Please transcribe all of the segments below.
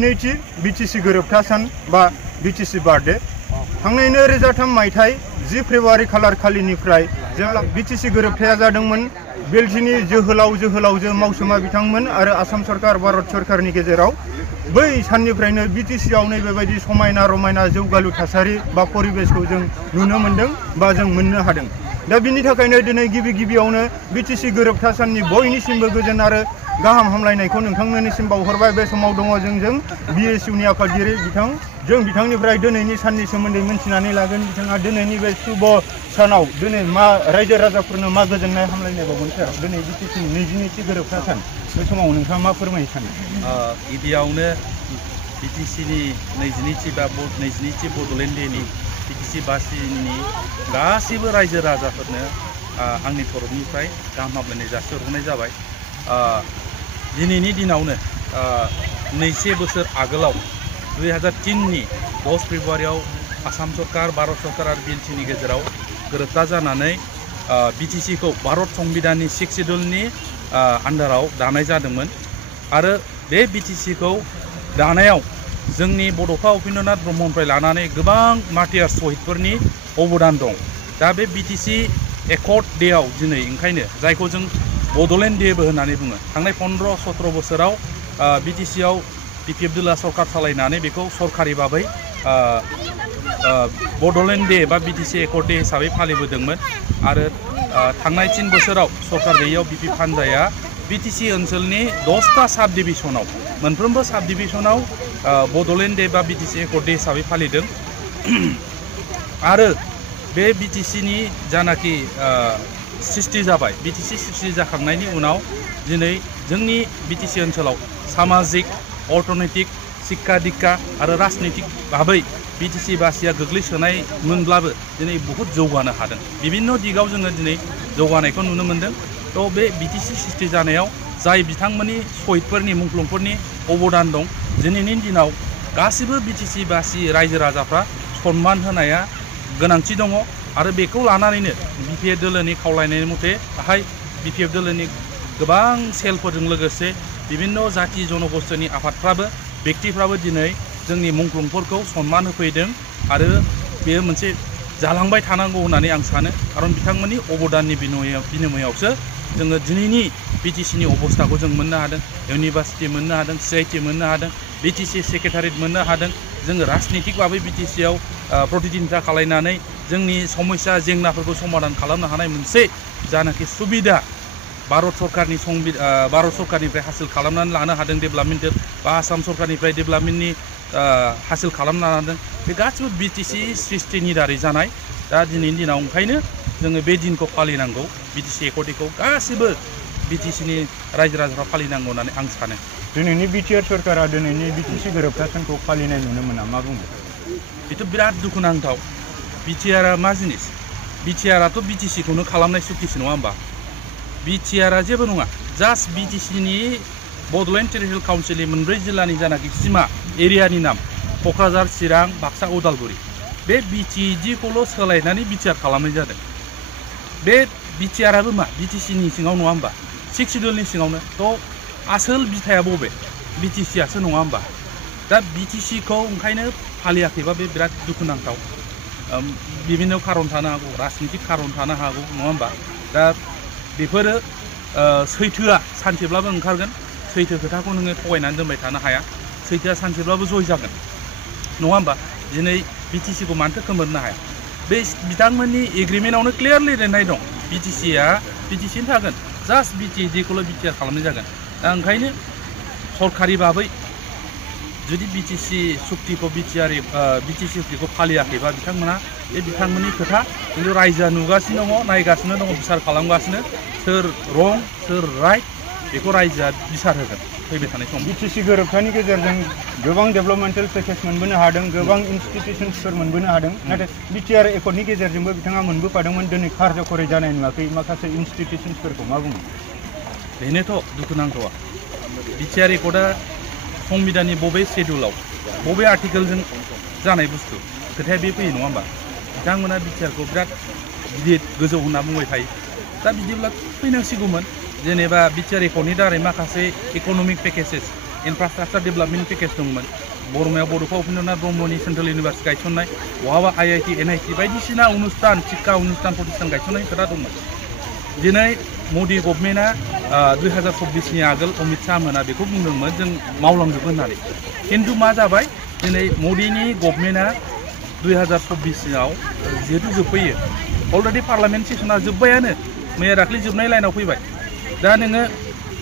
नैजिनैथि BTC गोरोबथा सान बा BTC बार्थडे थांनाय 2003 मायथाइ 10 फेब्रुवारि खालार खालिनिफ्राय जेब्ला BTC गोरोबथाया जादोंमोन बेलजिनि जोहोलावजो मावसोमा बिथांमोन आरो आसाम सरकार भारत सरकारनि गेजेराव बै साननिफ्रायनो BTC आव बेबायदि समायना रमायना जौगालु थासारि बा परिबेसखौ जों नुनो मोनदों बा जों मोननो हादों। दा बिनि थाखायनो दिनै गिबियावनो BTC गोरोबथा साननि बयनिसिमबो गोजोन आरो गाहाम हामलायनायखौ नोंथांमोननिसिम बावहरबाय। बे समाव दङ जोंजों BSUनि आफादगिरि जों बिथांनिफ्राय दिनैनि साननि सोमोन्दै मिन्थिनानै लागोन। बिथाङा दिनैनि बे शुभ सानाव दिनै मा रायजो राजाफोरनो मा गोजोननाय हामलायनाय बावगोन सार? दिनै BTCनि 22थि गोरोबथा सान बे समाव नोंथाङा मा फोरमायनो सानो? गिबियावनो BTCनि 22थि बड'लेण्ड डेनि BTC बासिनि गासैबो रायजो राजाफोरनो आंनि तरफनिफ्राय गाहाम हामलायनाय जासिहरनाय जाबाय। दिनैनि दिनावनो 2 बोसोर आगोलाव 2003नि 10 फेब्रुवारियाव आसाम सरकार भारत सरकार आरो BLCनि गेजेराव गोरोबथा जानानै BTCखौ भारत संबिधाननि 6 शिड्युलनि आन्डाराव दानाय जादोंमोन आरो बे BTCखौ दानायाव जोंनि बड'फा उपेन्द्रनाथ ब्रह्मनिफ्राय लानानै गोबां मार्टियार्स शहीदफोरनि अबदान दं। दा बे BTC एकर्ड डेआव दिनै ओंखायनो जायखौ जों बड'लेण्ड डेबो होननानै बुङो, थांनाय 15-17 बोसोराव BTCआव BPF दोला सरकार सालायनानै बेखौ सरकारि भाबै बड'लेण्ड डे बा BTC एकर्ड डे हिसाबै फालिबोदोंमोन आरो थांनाय 3 बोसोराव सरकार गैयैयाव BP हान्जाया BTC ओनसोलनि 10टा साब डिभिजनाव मोनफ्रोमबो साब डिभिजनाव बड'लेण्ड डे बा BTC एकर्ड डे हिसाबै फालिदों आरो बे BTCनि जानाखि सृष्टि जाबाय, BTC सृष्टि जाखांनायनि उनाव दिनै जोंनि BTC ओनसोलाव सामाजिक, अर्थनैतिक, शिक्षा दीक्षा आरो राजनीतिक भाबै BTC बासिया गोग्लैसोनायमोनब्लाबो दिनै बहुद जौगानो हादों। बिभिन्न दिगाव जोङो दिनै जौगानायखौ नुनो मोनदों। थ' बे BTC सृष्टि जानायाव जाय बिथांमोननि शहीदफोरनि मुंख्लंफोरनि अबदान दं, दिनैनि दिनाव गासिबो BTC बासि रायजो राजाफ्रा सन्मान होनाया गोनांथि दङ आरो बेखौ लानानैनो BPF दोलोनि खावलायनाय मथे बाहाय BPF दोलोनि गोबां सेलफोरजों लोगोसे बिभिन्न जाति जनगोष्ठीनि आफादफ्राबो व्यक्तिफ्राबो दिनै जोंनि मुंख्लंफोरखौ सन्मान होफैदों आरो बेयो मोनसे जालांबाय थानांगौ होननानै आं सानो। खारन बिथांमोननि अबदाननि बिनिमयावसो जोङो दिनैनि BTCनि अबस्थाखौ जों मोननो हादों, इउनिभार्सिटि मोननो हादों, CIT मोननो हादों, BTC सेक्रेटारियेट मोननो हादों। जोङो राजनीतिक भाबै BTCआव प्रतिदिनता खालायनानै जोंनि समस्या जेंनाफोरखौ समाधान खालामनो हानाय मोनसे जानाखि सुबिदा भारत सरकारनिफ्राय हासिल खालामनानै लानो हादों डेभेलपमेन्ट बा आसाम सरकारनिफ्राय डेभेलपमेन्टनि हासिल खालामनो हादों। बे गासिबो BTC सृष्टिनि दारै जानाय। दा दिनैनि दिनाव ओंखायनो जोङो बे दिनखौ फालिनांगौ, BTC एकर्ड डेखौ गासिबो BTCनि रायजो राजाफ्रा फालिनांगौ होननानै आं सानो। दिनैनि BTR सरकारा दिनैनि BTC गोरोबथा सानखौ फालिनाय नुनो मोना, मा बुङो? बेथ' बिराद दुखुनांथाव। BTRआ मा जिनिस? BTRआथ' BTCखौनो खालामनाय सुक्तिसो नङा होमबा? BTRआ जेबो नङा, जास्ट BTCनि बड'लेण्ड टेरिटरियेल काउन्सिलनि 4 जिल्लानि जानाखि सिमा एरियानि नाम क'क्राझार, चिरां, बाक्सा, उदालगुरि, बे BTEDखौल' सोलायनानै BTR खालामनाय जादों। बे BTRआबो मा BTCनि सिङाव नङा होमबा? 6 शिड्युलनि सिङावनो। थ' आसोल बिथाया बबे? BTCआसो नङा होमबा? दा BTCखौ ओंखायनो फालियाखैबा बे बिराद दुखुनांथाव। बिभिन्न खारन थानो हागौ, राजनीतिक खारन थानो हागौ, नङा होमबा? दा बेफोरो सैथोआ सानसेब्लाबो ओंखारगोन। सैथो खोथाखौ नोङो थगायनानै दोनबाय थानो हाया। सैथोआ सानसेब्लाबो जय जागोन, नङा होमबा? दिनै BTCखौ मानोथो खोमोरनो हाया? बे बिथांमोननि एग्रिमेन्टआवनो क्लियारलि लिरनाय दं, BTCआ BTCनि थागोन, जास्ट BTEDखौल' BTR खालामनाय जागोन। दा ओंखायनो सरकारि भाबै जुदि BTC सुक्तिखौ BTC सुक्तिखौ फालियाखैबा बिथांमोना बे बिथांमोननि खोथा, खिन्थु रायजोआ नुगासिनो दङ, नायगासिनो दङ, बिसार खालामगासिनो सोर रं सोर राइट बेखौ रायजोआ बिसार होगोन फैबाय थानाय समाव। BTC गोरोबथानि गेजेरजों गोबां डेभेलपमेन्टेल पेकेज मोनबोनो हादों, गोबां इनस्टिटिउसन्सफोर मोनबोनो हादों, नाथाय BTR एकर्डनि गेजेरजोंबो बिथाङा मोनबोफादोंमोन, दिनै कारज'खरै जानाय नुवाखै माखासे इनस्टिटिउसन्सफोरखौ, मा बुङो? बेनोथ' दुखुनांथावा। BTR एकर्डआ संबिधाननि बबे शेड्युलाव बबे आर्टिकेलजों जानाय बुस्थु खोथाया बे फैयो नङा होमबा? बिथांमोना BTRखौ बिराद गिदिर गोजौ होनना बुंबाय थायो। दा बिदिब्ला फैनांसिगौमोन, जेनेबा BTR एकर्डनि दारै माखासे इक'नमिक पेकेजेस इनफ्रास्ट्राक्चार डेभेलपमेन्ट पेकेज दंमोन बरमायाव बड'फा उपेन्द्रनाथ ब्रह्मनि सेन्ट्रेल इउनिभार्सिटि गायसननाय बहाबा IIT NIT बायदिसिना अनुष्ठान शिक्षा अनुष्ठान प्रतिष्ठान गायसननायनि खोथा दंमोन दिनै मदि गभर्नमेन्टआ 2024नि आगोल अमित शाह मोना बेखौ बुंदोंमोन जों मावलांजोबगोन होननानै खिन्थु मा जाबाय दिनै मदिनि गभर्नमेन्टआ 2024आव जिहेतु जोबफैयो अलरेडि पार्लामेन्ट सेसना जोब्बायानो मैया दाख्लि जोबनाय लाइनाव फैबाय दा नोङो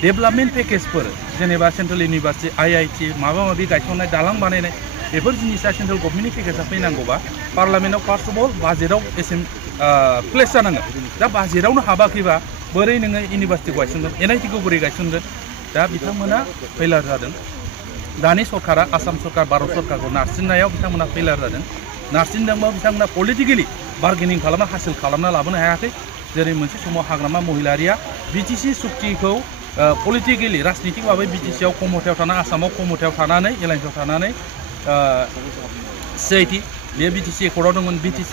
डेभेलपमेन्ट पेकेजफोर जेनेबा सेन्ट्रेल इउनिभार्सिटि IIT माबा माबि गायसननाय दालां बानायनाय बेफोर जिनिसा सेन्ट्रेल गभर्नमेन्टनि पेकेजा फैनांगौबा पार्लामेन्टआव फार्स्ट अफ अल बाजेटआव प्लेस जानांगोन दा बाजेटआवनो हाबाखैबा बोरै नोङो इउनिभार्सिटिखौ गायसनगोन NIT खौ बोरै गायसनगोन दा बिथांमोना फेलार जादों दानि सरकारा आसाम सरकार भारत सरकारखौ नारसिननायाव बिथांमोना फेलार जादों नारसिनदोंबा बिथांमोना पलिटिकेलि बार्गेनिं खालामना हासिल खालामना लाबोनो हायाखै जेरै मोनसे समाव हाग्रामा महिलारिया BTC सुक्तिखौ पलिटिकेलि राजनितिक भाबै BTC आव कमथायाव थानानै आसामाव कमथायाव थानानै एलायन्सआव थानानै CIT बे BTC एकर्डआव दंमोन BTC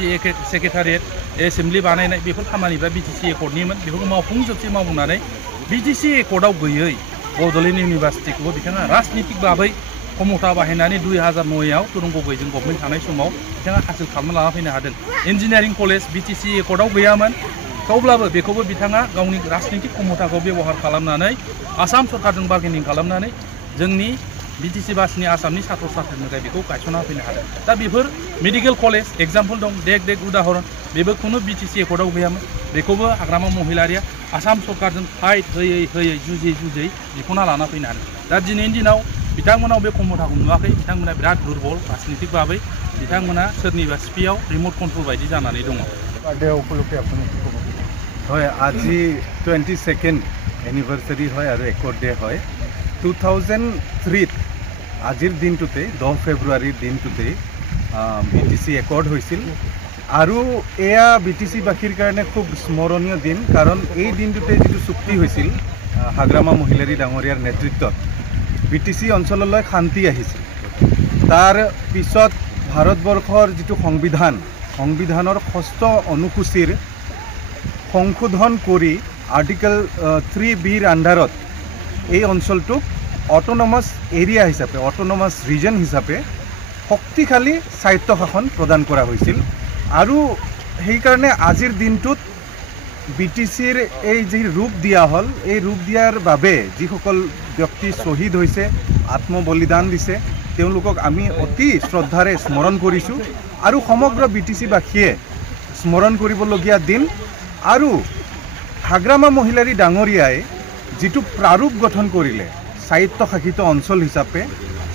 सेक्रेटारियेट एसेम्बलि बानायनाय बेफोर खामानिफ्रा BTC एकर्डनिमोन बेफोरखौ मावफुंजोबसै मावनानै BTC एकर्डआव गैयै बड'लेण्ड इउनिभार्सिटिखौबो बिथाङा राजनितिक भाबै कमथा बाहायनानै 2009आव तरुण गगैजों गभर्नमेन्ट थानाय समाव बिथाङा हासिल खालामना लाना फैनो हादों इन्जिनियारिं कलेज BTC एकर्डआव गैयामोन थेवब्लाबो बेखौबो बिथाङा गावनि राजनितिक कमथाखौ व्यवहार खालामनानै आसाम सरकारजों बार्गेनिं खालामनानै जोंनि BTC बासनि आसामनि सात्र साथ्रिनिफ्राय बेखौ गायसनना फैनो हादों दा बेफोर मेडिकेल कलेज एग्जाम्पल दं देग उदाहरन बेबो खुनु BTC एकर्डआव गैयामोन बेखौबो हाग्रामा महिलारिया आसाम सरकारजों फाइट होयै जुजियै बिख'ना लाना फैनो हादों दा दिनैनि दिनाव बिथांमोनाव बे कमथाखौ नुवाखै बिथांमोना बिराद दुर्बल राजनितिक भाबै बिथांमोना सोरनिबा सिपिआव रिमट कन्ट्रल बायदि जानानै दङ হয় আজি 22nd এনিভাৰ্সাৰী হয় আৰু একৰ্ড ডে হয় 2003 আজিৰ দিনটোতে 10 ফেব্ৰুৱাৰীৰ দিনটোতে BTC একৰ্ড হৈছিল আৰু এয়া BTC বাসীৰ কাৰণে খুব স্মৰণীয় দিন কাৰণ এই দিনটোতে যিটো চুক্তি হৈছিল হাগ্ৰামা মহিলাৰী ডাঙৰীয়াৰ নেতৃত্বত BTC অঞ্চললৈ শান্তি আহিছিল তাৰ পিছত ভাৰতবৰ্ষৰ যিটো সংবিধানৰ 6ষ্ঠ অনুসূচীৰ সংশোধন কৰি আৰ্টিকেল 3Bৰ আণ্ডাৰত এই অঞ্চলটোক অটোনমাছ এৰিয়া হিচাপে অটোনমাছ ৰিজন হিচাপে শক্তিশালী স্বায়ত্তশাসন প্ৰদান কৰা হৈছিল আৰু সেইকাৰণে আজিৰ দিনটোত BTCৰ এই যি ৰূপ দিয়া হ'ল এই ৰূপ দিয়াৰ বাবে যিসকল ব্যক্তি শ্বহীদ হৈছে আত্মবলিদান দিছে তেওঁলোকক আমি অতি শ্ৰদ্ধাৰে স্মৰণ কৰিছোঁ আৰু সমগ্ৰ BTCবাসীয়ে স্মৰণ কৰিবলগীয়া দিন আৰু হাগ্ৰামা মহিলাৰী ডাঙৰীয়াই যিটো প্ৰাৰূপ গঠন কৰিলে স্বায়ত্তশাসিত অঞ্চল হিচাপে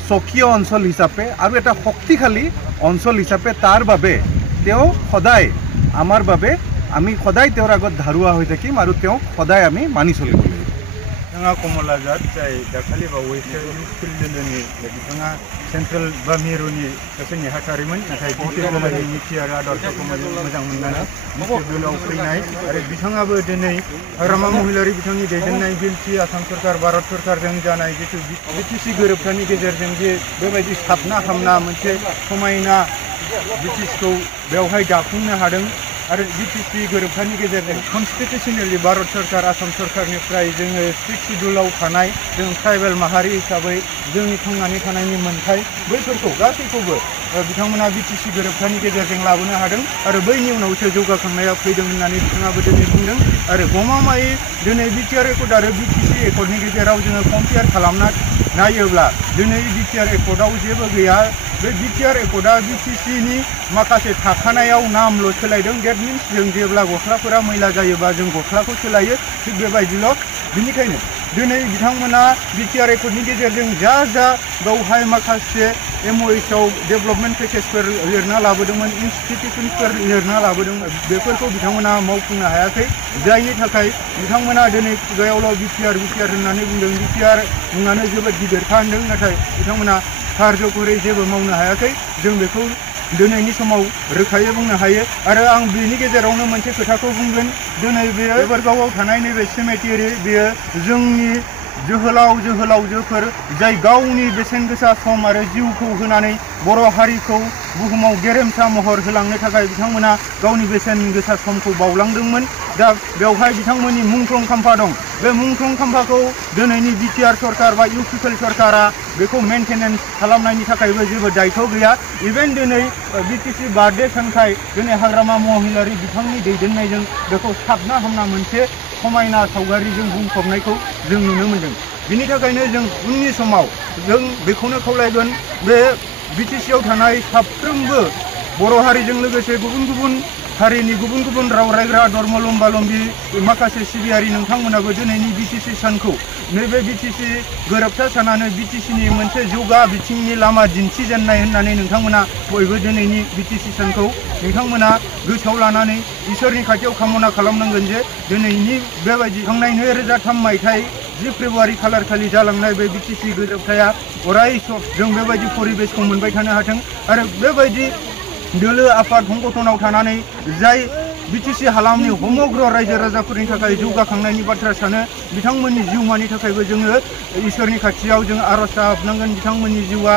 স্বকীয় অঞ্চল হিচাপে আৰু এটা শক্তিশালী অঞ্চল হিচাপে তাৰ বাবে তেওঁ সদায় আমাৰ বাবে আমি সদায় তেওঁৰ আগত ধাৰুৱা হৈ থাকিম আৰু তেওঁক সদায় আমি মানি চলিব লাগিব बिथाङा कमला जाट जाय दाखालि बावैसो निउस्कुल लेभेलनि बिथाङा सेन्ट्रेल बा मिरुनि सासे नेहाथारिमोन नाथाय बिटिआरनि नीति आरो आदर्शखौ मोजां मोननानै बिटिआरआव फैनाय आरो बिथाङाबो दिनै हाग्रामा महिलारी बिथांनि दैदेननाय बिलथि आसाम सरकार भारत सरकारजों जानाय जितु BTC गोरोबथानि गेजेरजों जे बेबायदि साबना हामना मोनसे समायना BTCखौ बेवहाय दाफुंनो हादों आरो BTC गोरोबथानि गेजेरजों कन्स्टिटिउसनेलि भारत सरकार आसाम सरकारनिफ्राय जोङो 6 शिड्युलाव थानाय जों ट्राइबेल माहारि हिसाबै जोंनि थांनानै थानायनि मोन्थाय बैफोरखौ गासैखौबो बिथांमोना BTC गोरोबथानि गेजेरजों लाबोनो हादों आरो बैनि उनावसो जौगाखांनाया फैदों होननानै बिथाङाबो दिनै बुंदों आरो गमामायै दिनै BTR एकर्ड आरो BTC एकर्डनि गेजेराव जोङो कम्पेयार खालामना नायोब्ला दिनै BTR एकर्डआव जेबो गैया बे BTR एकर्डआ BTCनि माखासे थाखानायाव नामल' सोलायदों डेट मिन्स जों जेब्ला गस्लाफोरा मैला जायोबा जों गस्लाखौ सोलायो थिग बेबायदिल' बिनिखायनो दिनै बिथांमोना BTR एकर्डनि गेजेरजों जा बेवहाय माखासे MOHआव डेभेलपमेन्ट पेकेजफोर लिरना लाबोदोंमोन इन्स्टिटिउसनफोर लिरना लाबोदोंमोन बेफोरखौ बिथांमोना मावफुंनो हायाखै जायनि थाखाय बिथांमोना दिनै खुगायावल' BTR होननानै बुंदों BTR बुंनानै जोबोद गिदिरखा होनदों नाथाय बिथांमोना कार्जकरै जेबो मावनो हायाखै जों बेखौ दिनैनि समाव रोखायै बुंनो हायो आरो आं बेनि गेजेरावनो मोनसे खोथाखौ बुंगोन दिनै बे देबरगावआव थानाय नैबे सेमेटेरि बेयो जोंनि जोहोलावजोफोर जाय गावनि बेसेन गोसा सम आरो जिउखौ होनानै बर' हारिखौ बुहुमाव गेरेमसा महर होलांनो थाखाय बिथांमोना गावनि बेसेन गोसा समखौ बावलांदोंमोन। दा बेवहाय बिथांमोननि मुंख्लं खाम्फा दं। बे मुंख्लं खाम्फाखौ दिनैनि बिटिआर सरकार बा इउपिपिएल सरकारा बेखौ मेनटेनेन्स खालामनायनि थाखायबो जेबो दायथ' गैया। इभेन दिनै बिटिसि बार्थडे सानखाय दिनै हाग्रामा महिलारि बिथांनि दैदेननायजों बेखौ साबना हामना मोनसे समायना सावगारिजों बुंफबनायखौ जों नुनो मोन्दों। बिनि थाखायनो जों उननि समाव जों बेखौनो खावलायगोन बे बिटिसिआव थानाय साफ्रोमबो बर' हारिजों लोगोसे गुबुन गुबुन हारिनि गुबुन गुबुन राव रायग्रा धर्मलम्बालम्बी माखासे सिबियारि नोंथांमोनाबो दिनैनि बिटिसि सानखौ नैबे बिटिसि गोरोबथा सानानो बिटिसिनि मोनसे जौगा बिथिंनि लामा दिन्थिजेननाय होननानै नोंथांमोना बयबो दिनैनि बिटिसि सानखौ नोंथांमोना गोसोआव लानानै इसोरनि खाथियाव कामना खालामनांगोन जे दिनैनि बेबायदि थांनाय 2003 मायथाइ 10 फेब्रुवारि खालारखालि जालांनाय बे बिटिसि गोरोबथाया अराय सम जों बेबायदि परिबेसखौ मोनबाय थानो हाथों आरो बेबायदि दोलो आफाद संगठनाव थानानै जाय बिटिसि हालामनि समग्र रायजो राजाफोरनि थाखाय जौगाखांनायनि बाथ्रा सानो बिथांमोननि जिउमानि थाखायबो जोङो इसोरनि खाथियाव जों आर'ज गाबनांगोन बिथांमोननि जिउआ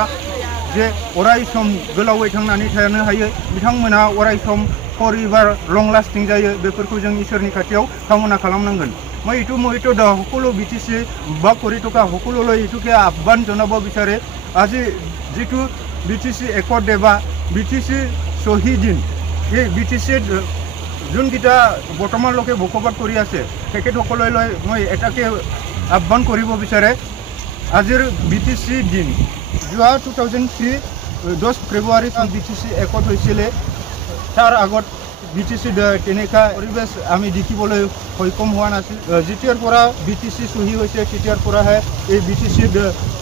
जे अराय सम गोलावै थांनानै थानो हायो बिथांमोना अराय सम फरिबार लं लास्टिं जायो बेफोरखौ जों इसोरनि खाथियाव कामना खालामनांगोन। মই এইটো সকলো বিটিসি বা কৰি থকা সকলোলৈ এইটোকে আহ্বান জনাব বিচাৰে আজি যিটো বিটিসি একৰ্ড ডে বা বিটিসি শহীদ দিন এই বিটিসি যোনকেইটা বৰ্তমানলৈকে বসবাস কৰি আছে তেখেতসকললৈ মই এটাকে আহ্বান কৰিব বিচাৰে আজিৰ বিটিসি দিন যোৱা 2003 10 ফেব্ৰুৱাৰী বিটিসি একৰ্ড হৈছিলে তাৰ আগত বিটিসি তেনেকা পৰিবেশ আমি দেখিবলৈ সক্ষম হোৱা নাছিল যেতিয়াৰ পৰা বিটিসি চহি হৈছে তেতিয়াৰ পৰাহে এই বিটিসি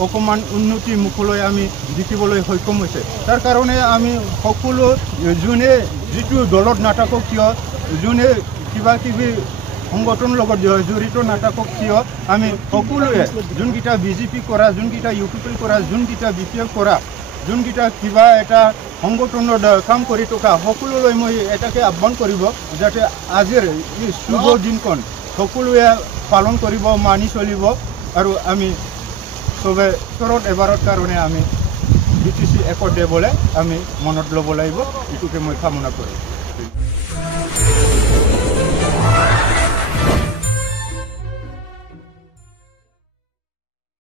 অকমান উন্নতি মুখলৈ আমি দেখিবলৈ সক্ষম হৈছে তাৰ কাৰণে আমি সকলো যোনে যিটো দলত নাথাকক কিয় যোনে কিবা কিবি সংগঠনৰ লগত জড়িত নাথাকক কিয় আমি সকলোৱে যোনকেইটা বিজেপি কৰা যোনকেইটা ইউপিপিএল কৰা যোনকেইটা বিপিএফ কৰা যোনকেইটা কিবা এটা সংগঠনৰ কাম কৰি থকা সকলোলৈ মই এটাকে আহ্বান কৰিব যাতে আজিৰ এই শুভ দিনখন সকলোৱে পালন কৰিব মানি চলিব আৰু আমি সবে তৰত এবাৰৰ কাৰণে আমি বিটিসি একৰ্ড ডে বলে আমি মনত ল'ব লাগিব এইটোকে মই কামনা কৰিম।